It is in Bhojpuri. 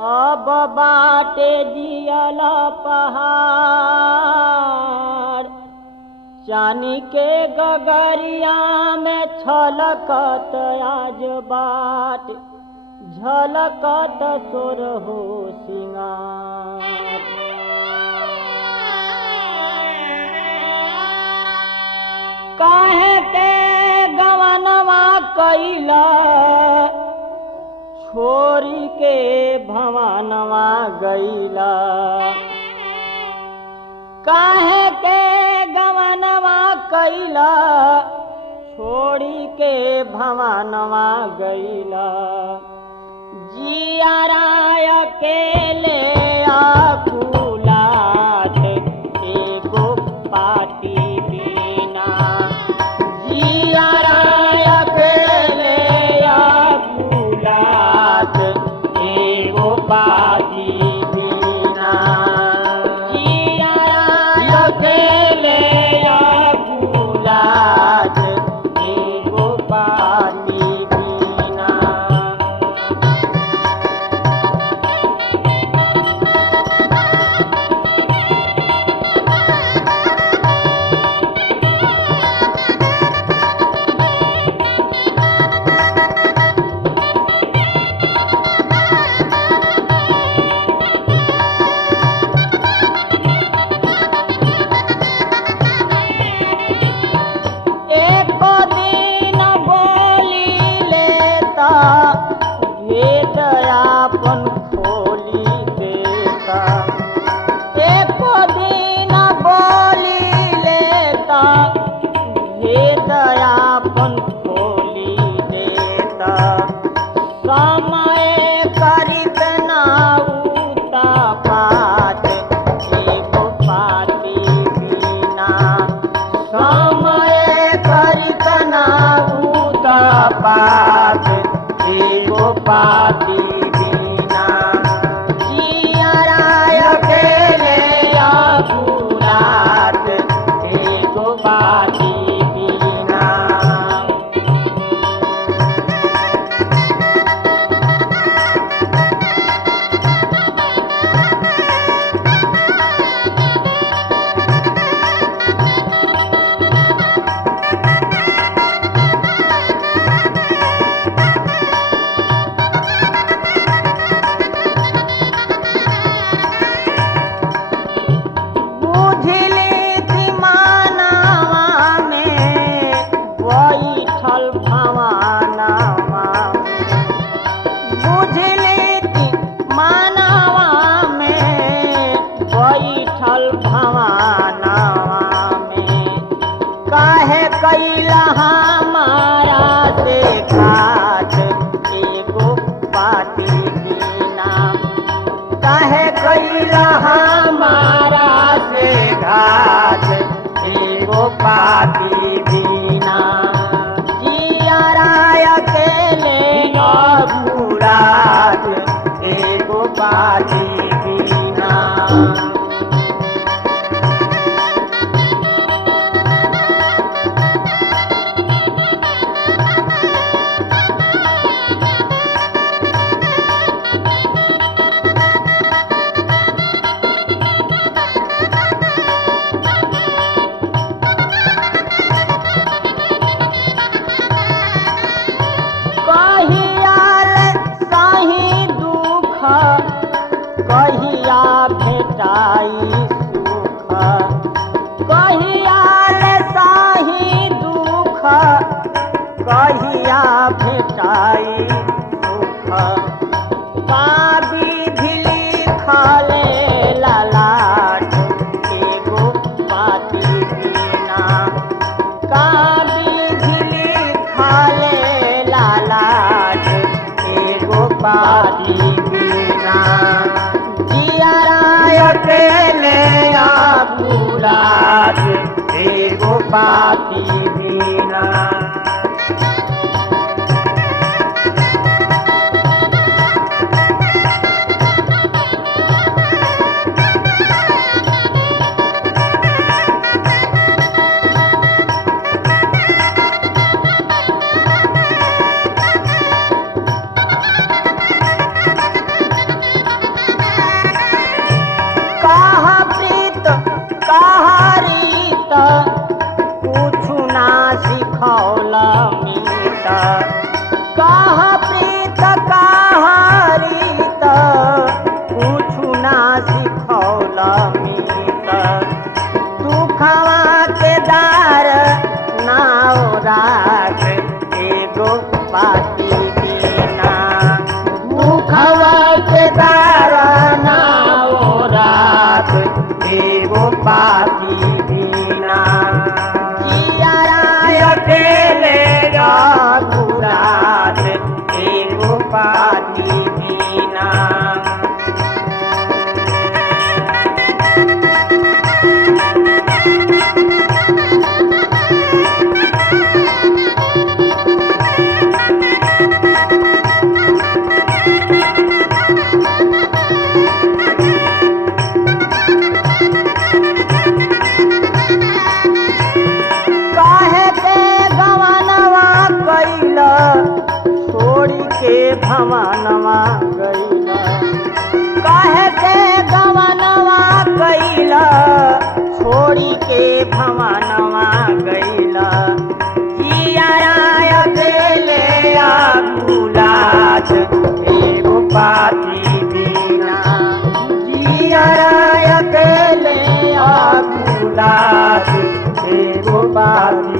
अब बाटे जियल पहाड़, चानी के गगरिया में छलकत आज बाट, झलकत सोर हो सिंगार। काहे के गवनवा कइला, छोरी के भवनवा गइला। काहे के गवनवा कइला, छोड़ी के भवनवा गइला। जियाराय अकेले आकुलात, एगो पाटी बिना। जियाराय अकेले आकुलात, एगो पाटी बिना। जियाराय अकेले आकुलात, एगो पाटी बिना। अपन खोली देता, एको दिन बोली लेता, भेद अपन खोली देता। समय करीब ना उता पात, एगो पाटी बिना। समय करीब ना उता पात, एगो पाटी बिना। जियाराय अकेले आकुलात, एगो पाटी बिना। काहे कैला हमारा से घाट, एगो पाटी बिना। काहे कैला हमारा से घाट, एगो पाटी बिना। जियाराय अकेले आकुलात, एगो पाटी बिना। कहिया भेटाई सुख, कहियाल साही दुख, कहिया भेटाई सुख। का विधि लिखले ललाट, एगो पाटी बिना। का विधि लिखले ललाट, एगो पाटी बिना। जियाराय अकेले आकुलात, एगो पाटी बिना। गोपाती